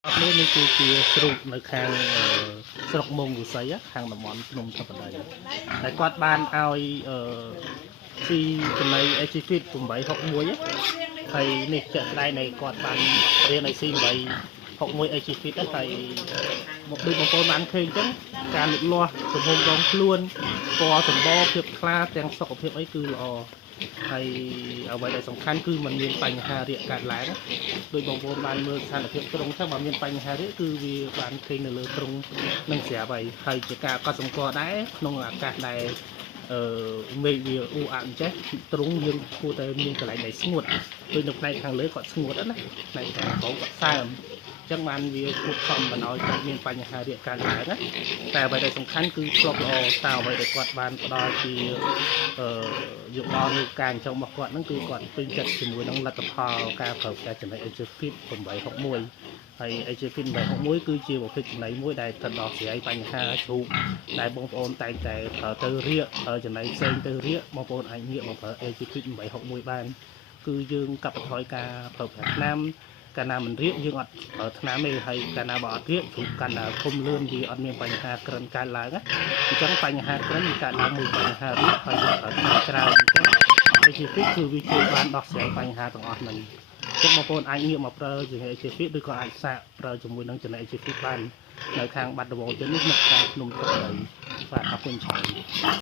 នេះនេះគឺជាស្រុកនៅខាងស្រុកមុងវិស័យខាងតំបន់ភ្នំធម្មតាតែគាត់បានឲ្យស៊ីចំណី Agifit 861ហើយនេះជាក់ស្ដែងនៃគាត់បានរៀនឲ្យស៊ី861 Agifit ហើយមកដូចបងប្អូនបានឃើញអញ្ចឹងការលូតលាស់ទំហំដងខ្លួនពណ៌សម្បកភាពខ្លាទាំងសុខភាពអីគឺល្អហើយអ្វីដែលសំខាន់គឺมันមានបញ្ហារាកកើតឡើងដោយបងប្អូនបានមើលស្ថានភាពទ្រុងចឹងបើមានបញ្ហារាកគឺវាបានឃើញនៅលើទ្រុងនឹងស្រាប់ហើយជាការកត់សម្គាល់ដែរក្នុងអាកាសដែលមេឃវាអ៊ូអាក់អញ្ចេះទ្រុងយើងគួរតែមានកន្លែងដែលស្ងួតដូចនៅផ្នែកខាងលើគាត់ស្ងួតណាផ្នែកខាងក្រោមគាត់សើមចឹងបានវាគួបផ្សំបណ្ដោយគាត់មានបញ្ហារាកកើតឡើងណាតែអ្វីដែលសំខាន់គឺធ្លាប់ល្អតើអ្វីដែលគាត់បានផ្ដល់ជាយោបល់នៃការចិញ្ចឹមរបស់គាត់ហ្នឹងគឺគាត់ពេញចិត្តជាមួយនឹងលទ្ធផលការប្រើប្រាស់ចំណី Agifit 861ហើយ Agifit 861គឺជាប្រភេទចំណីមួយដែលទៅដោះស្រាយបញ្ហាជ្រូកដែលបងប្អូនតែងតែទៅរាកចំណីផ្សេងទៅរាកបងប្អូនអាចងាកមកប្រើ Agifit 861បានគឺយើងកាត់បន្ថយការប្រើប្រាស់ថ្នាំកាលណាមិនរៀកយើងអត់ប្រើថ្នាំទេហើយកាលណាបើអត់រៀកជ្រូកកាន់តែធំលឿនវាអត់មានបញ្ហាក្រិនកើតឡើងណាអញ្ចឹងបញ្ហាក្រិនវាកើតឡើងមួយបញ្ហារៀកហើយយើងប្រើថ្នាំច្រើនអញ្ចឹង Agifit គឺវាជួយបានដោះស្រាយបញ្ហាទាំងអស់ហ្នឹងចឹងបងប្អូនអាចងាកមកប្រើជាមួយ Agifit ឬក៏អាចសាកប្រើជាមួយនឹងចំណី Agifit បាននៅខាងបាត់ដំបងនេះនៅខាងភ្នំទឹកដីបាទអរគុណច្រើន